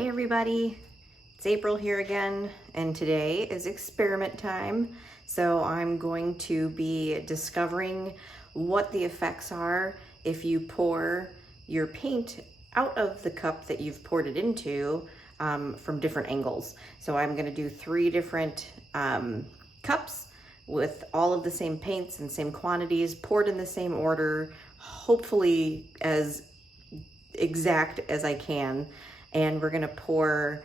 Hey everybody, it's April here again, and today is experiment time. So I'm going to be discovering what the effects are if you pour your paint out of the cup that you've poured it into from different angles. So I'm going to do 3 different cups with all of the same paints and same quantities, poured in the same order, hopefully as exact as I can. And we're gonna pour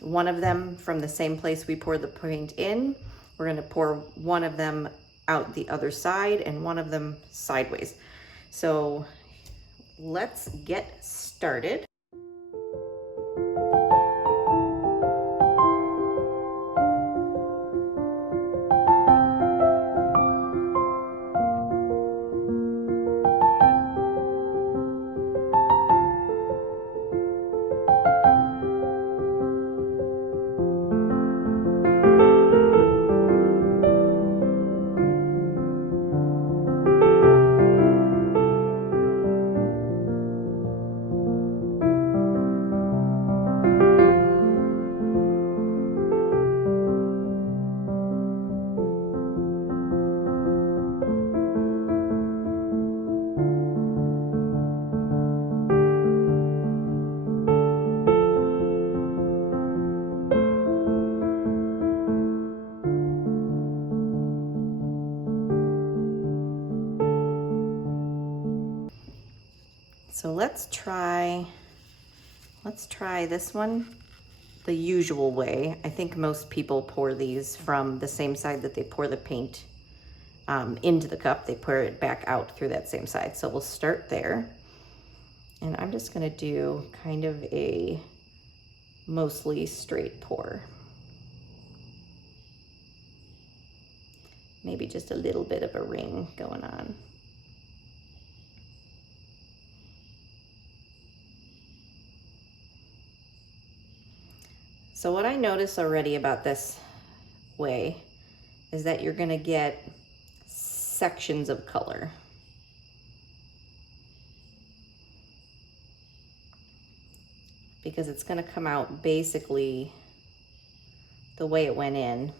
one of them from the same place we poured the paint in. We're gonna pour one of them out the other side and one of them sideways. So let's get started. So let's try this one the usual way. I think most people pour these from the same side that they pour the paint into the cup. They pour it back out through that same side. So we'll start there. And I'm just gonna do kind of a mostly straight pour. Maybe just a little bit of a ring going on. So what I notice already about this way is that you're gonna get sections of color. Because it's gonna come out basically the way it went in.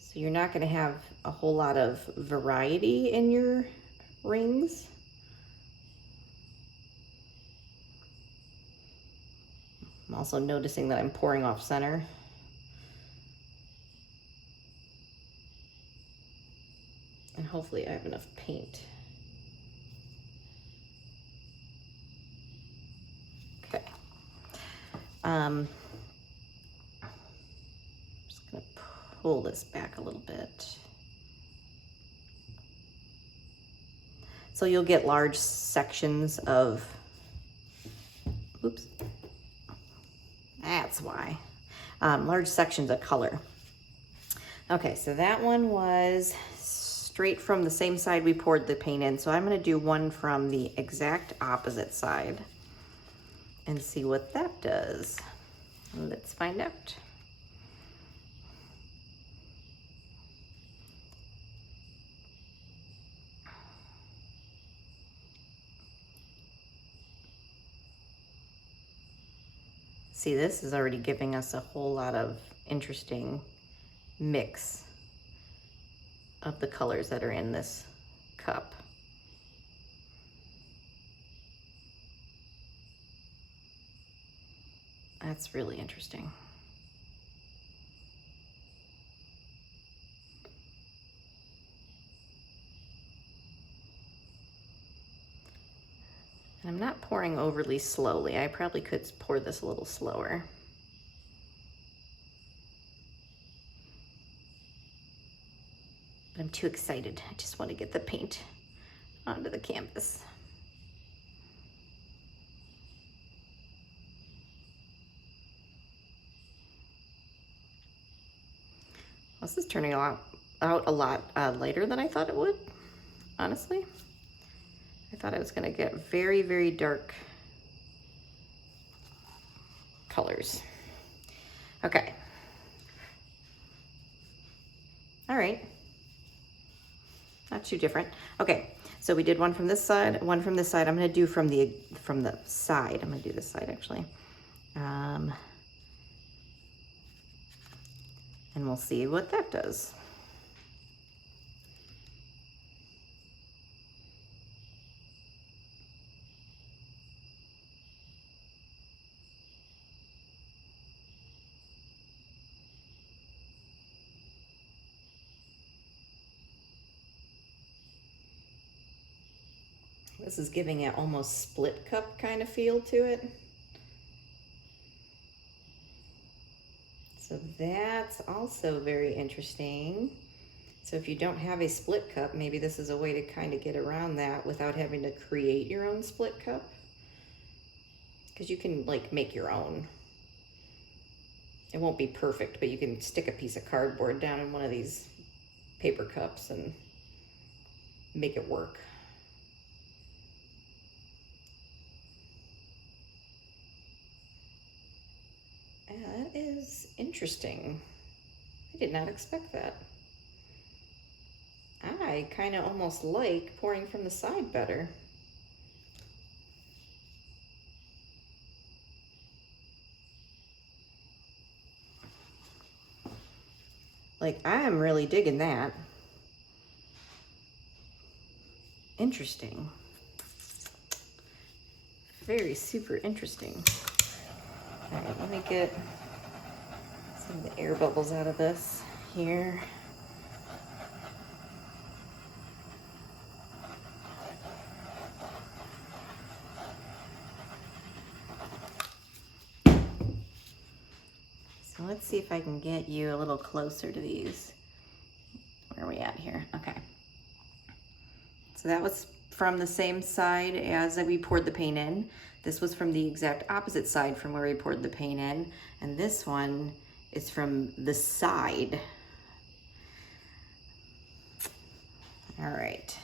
So you're not gonna have a whole lot of variety in your rings. I'm also noticing that I'm pouring off center. And hopefully I have enough paint. Okay. Just gonna pull this back a little bit. So you'll get large sections of, oops. That's why. Large sections of color. Okay, so that one was straight from the same side we poured the paint in. So I'm gonna do one from the exact opposite side and see what that does. Let's find out. See, this is already giving us a whole lot of interesting mix of the colors that are in this cup. That's really interesting. I'm not pouring overly slowly. I probably could pour this a little slower. But I'm too excited. I just want to get the paint onto the canvas. This is turning out a lot lighter than I thought it would, honestly. I thought I was gonna get very, very dark colors. Okay. All right. Not too different. Okay, So we did one from this side, one from this side. I'm gonna do from the side. I'm gonna do this side actually. And we'll see what that does. This is giving it almost split cup kind of feel to it. So that's also very interesting. So if you don't have a split cup, maybe this is a way to kind of get around that without having to create your own split cup. Because you can like make your own. It won't be perfect, but you can stick a piece of cardboard down in one of these paper cups and make it work. Yeah, that is interesting. I did not expect that. I kind of almost like pouring from the side better. Like, I'm really digging that. Interesting. Very super interesting. All right, let me get some of the air bubbles out of this here. So let's see if I can get you a little closer to these. Where are we at here? Okay. So that was from the same side as we poured the paint in. This was from the exact opposite side from where we poured the paint in. And this one is from the side. All right.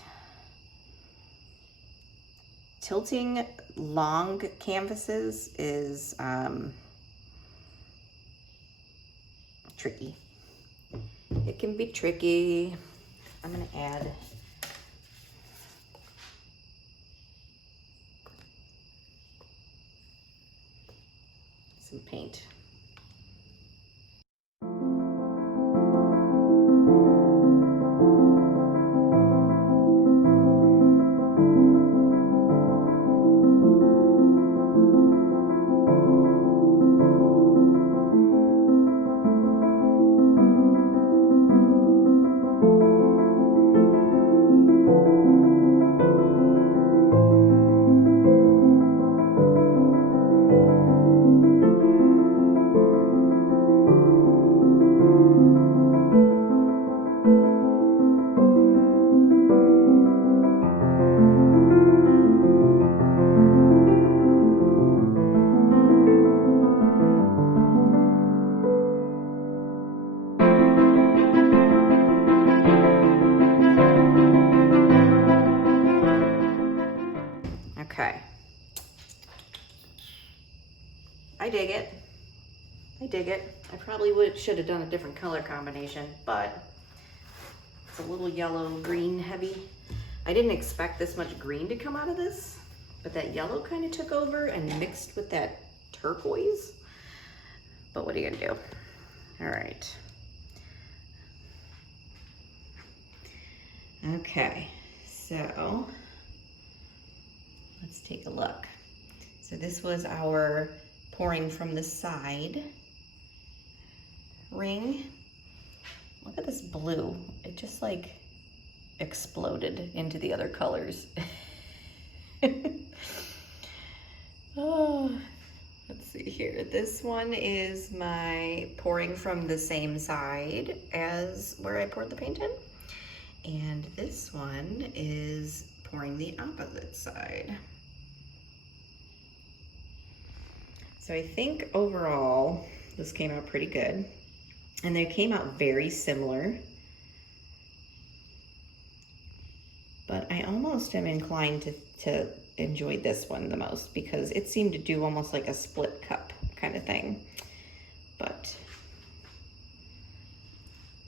Tilting long canvases is tricky. It can be tricky. I'm gonna add some paint. Okay. I dig it. I dig it. I probably should have done a different color combination, but it's a little yellow green heavy. I didn't expect this much green to come out of this, but that yellow kind of took over and mixed with that turquoise. But what are you gonna do? All right. Okay, so let's take a look. So this was our pouring from the side ring. Look at this blue. It just like exploded into the other colors. Oh, let's see here. This one is my pouring from the same side as where I poured the paint in. And this one is pouring the opposite side. So I think overall, this came out pretty good. And they came out very similar. But I almost am inclined to enjoy this one the most because it seemed to do almost like a split cup kind of thing. But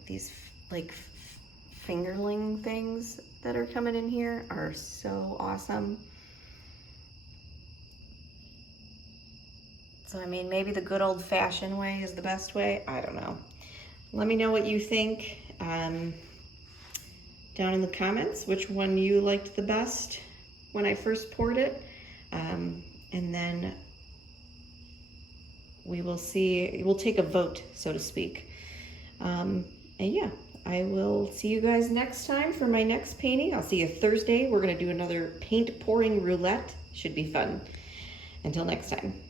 these like fingerling things that are coming in here are so awesome. So, I mean, maybe the good old-fashioned way is the best way. I don't know. Let me know what you think down in the comments, which one you liked the best when I first poured it. And then we will see, we'll take a vote, so to speak. And yeah, I will see you guys next time for my next painting. I'll see you Thursday. We're gonna do another paint pouring roulette. Should be fun. Until next time.